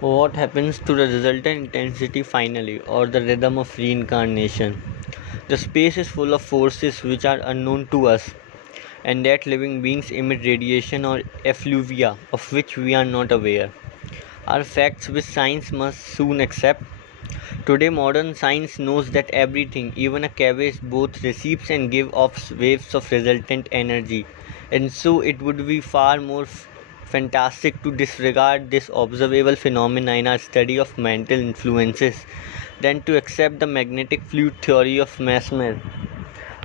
What happens to the resultant intensity finally, or the rhythm of reincarnation? The space is full of forces which are unknown to us, and that living beings emit radiation or effluvia of which we are not aware, are facts which science must soon accept. Today, modern science knows that everything, even a cabbage, both receives and gives off waves of resultant energy, and so it would be far more fantastic to disregard this observable phenomena in our study of mental influences than to accept the magnetic fluid theory of Mesmer.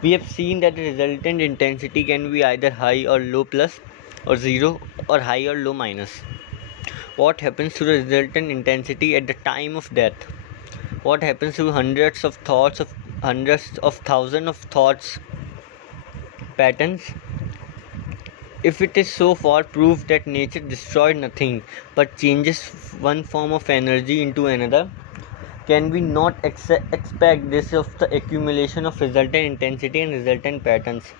We have seen that the resultant intensity can be either high or low plus, or zero, or high or low minus. What happens to the resultant intensity at the time of death? What happens to hundreds of thousands of thoughts patterns? If it is so far proved that nature destroyed nothing but changes one form of energy into another, can we not expect this of the accumulation of resultant intensity and resultant patterns?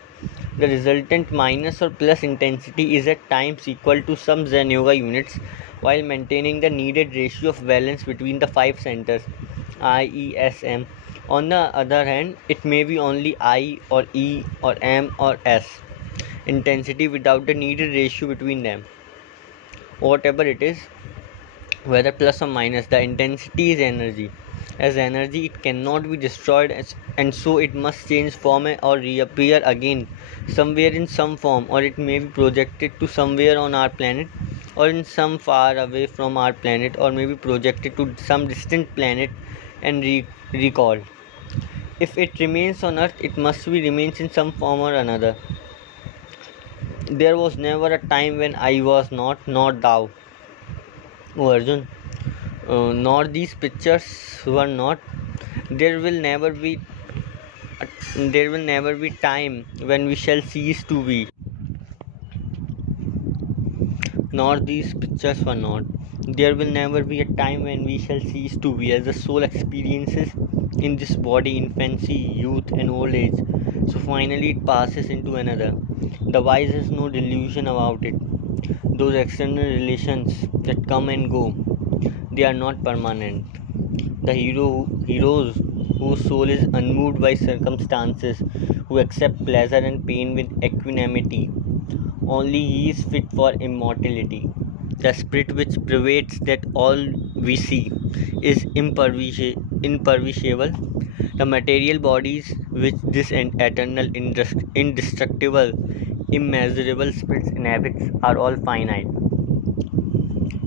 The resultant minus or plus intensity is at times equal to some Zen yoga units while maintaining the needed ratio of balance between the five centers IESM. On the other hand, it may be only I or E or M or S intensity without the needed ratio between them. Whatever it is, whether plus or minus, the intensity is energy. As energy, it cannot be destroyed, and so it must change form or reappear again somewhere in some form, or it may be projected to somewhere on our planet, or in some far away from our planet, or may be projected to some distant planet and recalled. If it remains on Earth, it must be remains in some form or another. There was never a time when I was not, nor thou, O Arjun. Nor these pictures were not. There will never be there will never be time when we shall cease to be, nor these pictures were not. There will never be a time when we shall cease to be, as the soul experiences in this body infancy, youth, and old age. So finally it passes into another. The wise has no delusion about it. Those external relations that come and go, they are not permanent. The heroes whose soul is unmoved by circumstances, who accept pleasure and pain with equanimity, only he is fit for immortality. The spirit which pervades that all we see is imperishable. The material bodies which this eternal, indestructible, immeasurable spirit inhabits are all finite.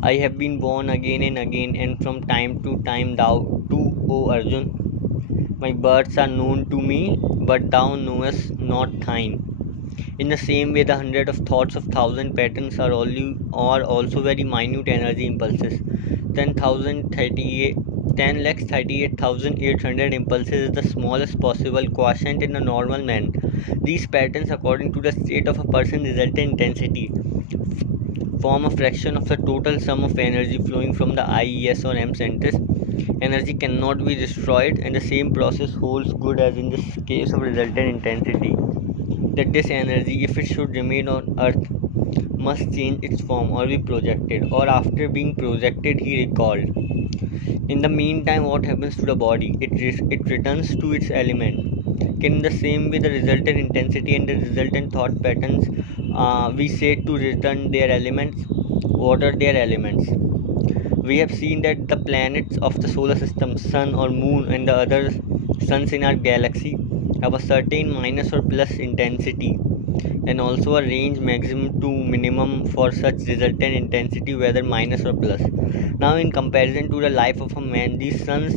I have been born again and again, and from time to time thou too, O Arjun. My births are known to me, but thou knowest not thine. In the same way, the hundred of thoughts of thousand patterns are also very minute energy impulses. 10,38,800 impulses is the smallest possible quotient in a normal man. These patterns, according to the state of a person's resultant intensity, form a fraction of the total sum of energy flowing from the IES or M centers. Energy cannot be destroyed, and the same process holds good as in this case of resultant intensity. That this energy, if it should remain on Earth, must change its form or be projected, or after being projected, he recalled. In the meantime, what happens to the body? It returns to its element. Can in the same way the resultant intensity and the resultant thought patterns we say to return their elements? What are their elements? We have seen that the planets of the solar system, sun or moon, and the other suns in our galaxy have a certain minus or plus intensity, and also a range maximum to minimum for such resultant intensity, whether minus or plus. Now, in comparison to the life of a man, these suns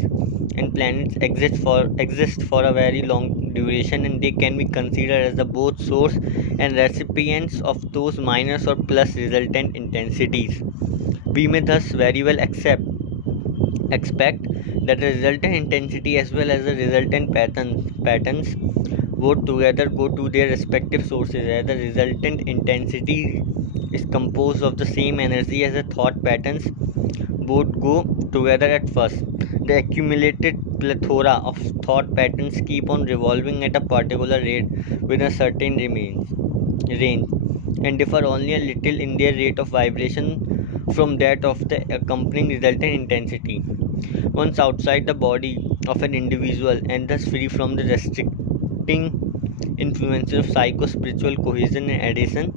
and planets exist for a very long duration, and they can be considered as the both source and recipients of those minus or plus resultant intensities. We may thus very well expect that the resultant intensity as well as the resultant patterns both together go to their respective sources, as the resultant intensity is composed of the same energy as the thought patterns. Both go together at first. The accumulated plethora of thought patterns keep on revolving at a particular rate within a certain range, and differ only a little in their rate of vibration from that of the accompanying resultant intensity. Once outside the body of an individual and thus free from the restricting influences of psycho-spiritual cohesion and adhesion,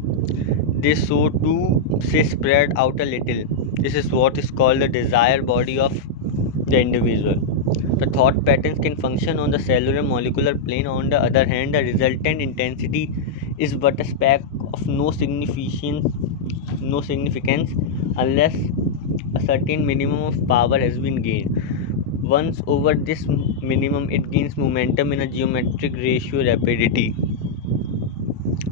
they so to say spread out a little. This is what is called the desire body of the individual. The thought patterns can function on the cellular molecular plane. On the other hand, the resultant intensity is but a speck of no significance unless a certain minimum of power has been gained. Once over this minimum, it gains momentum in a geometric ratio rapidity.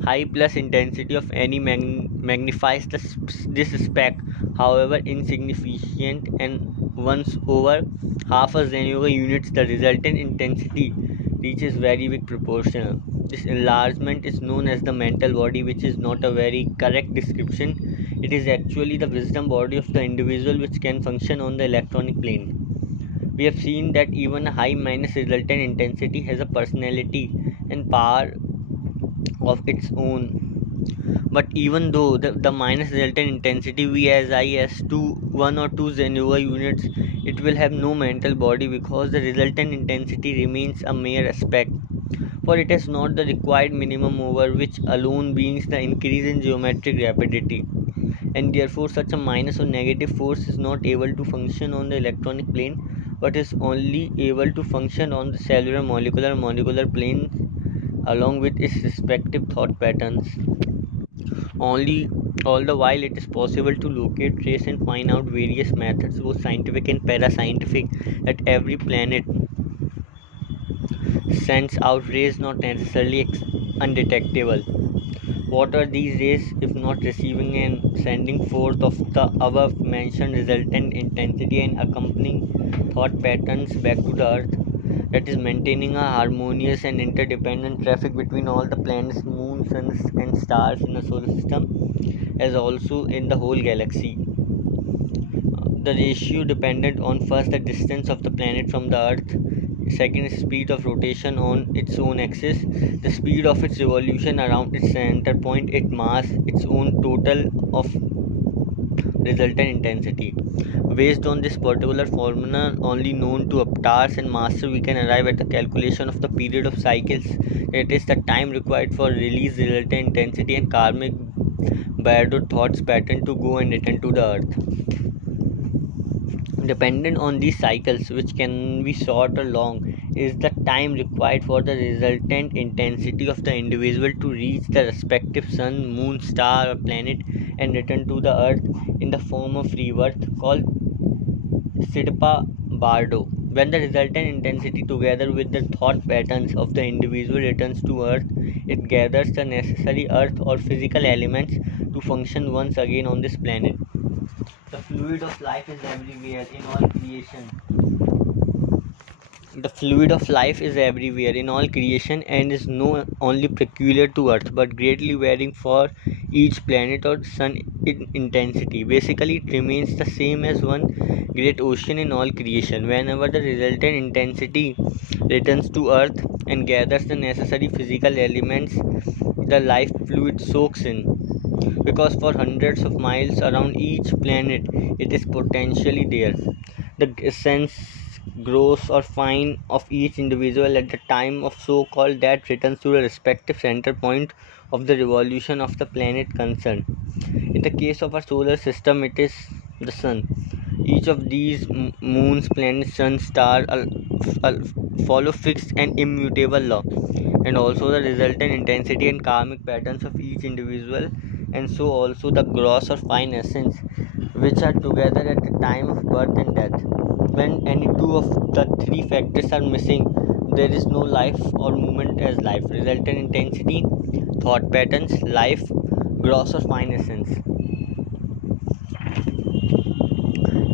High plus intensity of any magnifies this speck, however insignificant, and once over half a Zenova units, the resultant intensity reaches very big proportional. This enlargement is known as the mental body, which is not a very correct description. It is actually the wisdom body of the individual which can function on the electronic plane. We have seen that even a high minus resultant intensity has a personality and power of its own. But even though the minus resultant intensity V as I as to 1 or 2 Zenova units, it will have no mental body because the resultant intensity remains a mere aspect, for it has not the required minimum over which alone beings the increase in geometric rapidity, and therefore such a minus or negative force is not able to function on the electronic plane but is only able to function on the cellular molecular plane along with its respective thought patterns. Only all the while it is possible to locate, trace, and find out various methods, both scientific and parascientific, that every planet sends out rays not necessarily undetectable. What are these rays if not receiving and sending forth of the above mentioned resultant intensity and accompanying thought patterns back to the earth? That is, maintaining a harmonious and interdependent traffic between all the planets, moons, suns, and stars in the solar system, as also in the whole galaxy. The ratio dependent on first the distance of the planet from the earth, second speed of rotation on its own axis, the speed of its revolution around its center point, its mass, its own total of resultant intensity. Based on this particular formula only known to avatars and masters, we can arrive at the calculation of the period of cycles, that is the time required for release resultant intensity and karmic Bayard thoughts pattern to go and return to the earth. Dependent on these cycles, which can be short or long, is the time required for the resultant intensity of the individual to reach the respective sun, moon, star, or planet and return to the earth in the form of rebirth, called Sidpa Bardo. When the resultant intensity together with the thought patterns of the individual returns to earth, it gathers the necessary earth or physical elements to function once again on this planet. The fluid of life is everywhere in all creation. The fluid of life is everywhere in all creation and is not only peculiar to Earth but greatly varying for each planet or sun in intensity. Basically, it remains the same as one great ocean in all creation. Whenever the resultant intensity returns to Earth and gathers the necessary physical elements, the life fluid soaks in, because for hundreds of miles around each planet it is potentially there. The essence, gross or fine, of each individual at the time of so-called death returns to the respective center point of the revolution of the planet concerned. In the case of our solar system, it is the sun. Each of these moons, planets, suns, stars follow fixed and immutable law, and also the resultant intensity and karmic patterns of each individual, and so also the gross or fine essence, which are together at the time of birth and death. When any two of the three factors are missing, there is no life or movement as life. Resultant intensity, thought patterns, life, gross or fine essence.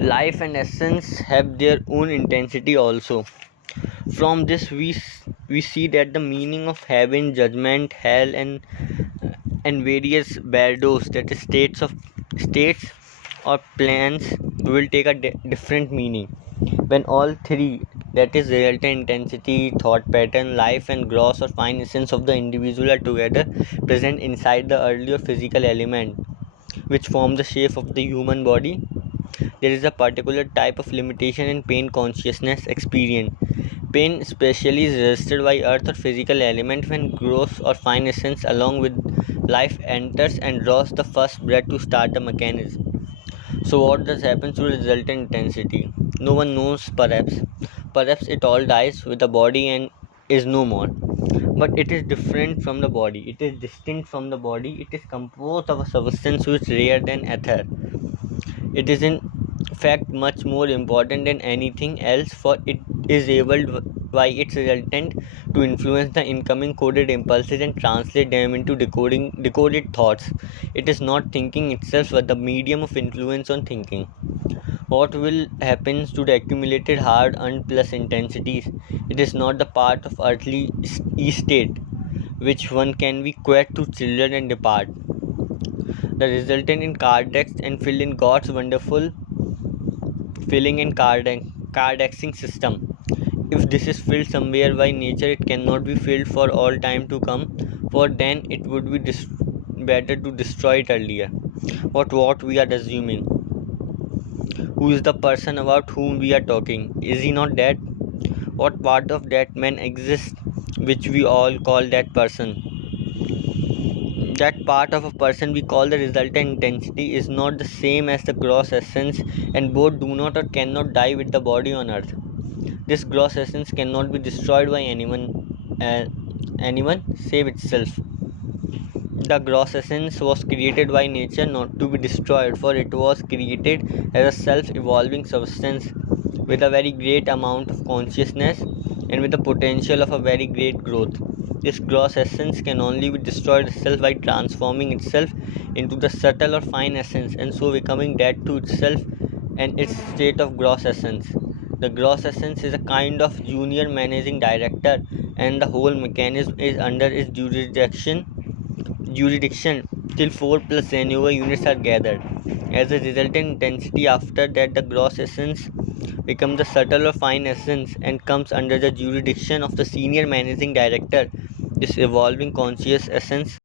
Life and essence have their own intensity also. From this we see that the meaning of heaven, judgment, hell, and various bardos, that is states or plans, will take a different meaning when all three, that is resultant intensity, thought pattern, life, and gross or fine essence of the individual are together present inside the earlier physical element. which form the shape of the human body. There is a particular type of limitation in pain consciousness experience. Pain especially is resisted by earth or physical element when gross or fine essence along with life enters and draws the first breath to start the mechanism. So what does happen to resultant intensity? No one knows perhaps. Perhaps it all dies with the body and is no more. But it is different from the body. It is distinct from the body. It is composed of a substance which is rarer than ether. It is in fact much more important than anything else, for it is able by its resultant to influence the incoming coded impulses and translate them into decoded thoughts. It is not thinking itself but the medium of influence on thinking. What will happen to the accumulated hard earned plus intensities? It is not the part of earthly state which one can be quit to children and depart. The resultant in Cardex and filled in God's wonderful filling and Cardexing system. If this is filled somewhere by nature, it cannot be filled for all time to come, for then it would be better to destroy it earlier. What we are assuming? Who is the person about whom we are talking? Is he not dead? What part of that man exists which we all call that person? That part of a person we call the resultant intensity is not the same as the gross essence, and both do not or cannot die with the body on earth. This gross essence cannot be destroyed by anyone save itself. The gross essence was created by nature not to be destroyed, for it was created as a self-evolving substance with a very great amount of consciousness and with the potential of a very great growth. This gross essence can only be destroyed itself by transforming itself into the subtle or fine essence and so becoming dead to itself and its state of gross essence. The gross essence is a kind of junior managing director and the whole mechanism is under its jurisdiction till 4 plus Zenova units are gathered. As a resultant intensity after that the gross essence becomes the subtle or fine essence and comes under the jurisdiction of the senior managing director. This evolving conscious essence